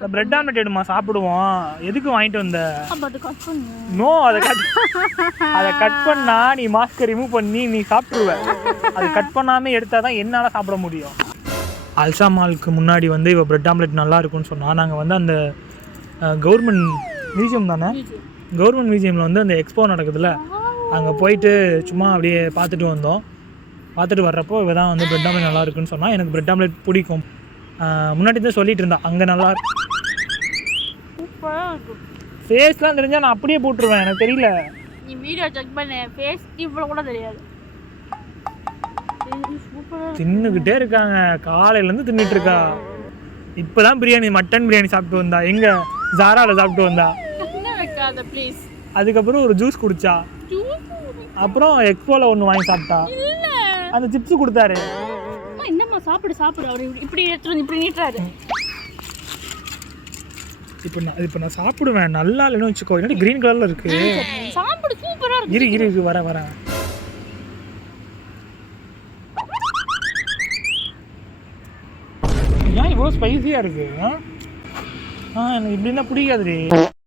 Bread omelette எடுமா சாப்பிடுவோம். எதுக்கு வாங்கிட்டு வந்த? நோ, அதை கட் பண்ணா நீ மாஸ்கை ரிமூவ் பண்ணி நீ சாப்பிடுவ. அதை கட் பண்ணாமல் எடுத்தால் தான் என்னால் சாப்பிட முடியும். அல்சா மாலுக்கு முன்னாடி வந்து இவ பிரெட் ஆம்லெட் நல்லா இருக்குன்னு சொன்னால் நாங்கள் வந்து அந்த கவர்மெண்ட் மியூசியம் தானே, கவர்மெண்ட் மியூசியமில் வந்து அந்த எக்ஸ்போ நடக்குதுல்ல, அங்கே போயிட்டு சும்மா அப்படியே பார்த்துட்டு வந்தோம். பார்த்துட்டு வர்றப்போ இவ தான் வந்து பிரெட் ஆம்லெட் நல்லா இருக்குன்னு சொன்னால் எனக்கு பிரெட் ஆம்லெட் பிடிக்கும். முன்னாடி தான் சொல்லிட்டு இருந்தா அங்கே நல்லா ஃபேஸ்லாம் தெரிஞ்சால் நான் அப்படியே போட்டுருவேன். எனக்கு தெரியல, நீ வீடியோ செக் பண்ணு, ஃபேஸ் இவ்வளோ கூட தெரியாது. தின்னுக்கிட்டே இருக்காங்க, காலையிலேருந்து தின்னுட்டு இருக்கா. இப்போ தான் பிரியாணி, மட்டன் பிரியாணி சாப்பிட்டு வந்தா. எங்கே ஜாராவில் சாப்பிட்டு வந்தா. ப்ளீஸ். அதுக்கப்புறம் ஒரு ஜூஸ் குடிச்சா. அப்புறம் எக்ஸ்போவில் ஒன்று வாங்கி சாப்பிட்டா. அந்த சிப்ஸ் கொடுத்தாரு. என்னம்மா சாப்பிடு அவர் இப்படி எடுத்துட்டு இப்படி நீட்டுறாரு. இப்போ நான் சாப்பிடுவேன். நல்லா இல்லைன்னு வச்சுக்கோ. என்னடி கிரீன் கலரில் இருக்கு. சாப்பிடு, சூப்பராக இருக்கு. இரு வரேன். ஏன் இவ்வளோ ஸ்பைசியாக இருக்கு? எனக்கு இப்படின்னா பிடிக்காதுடி.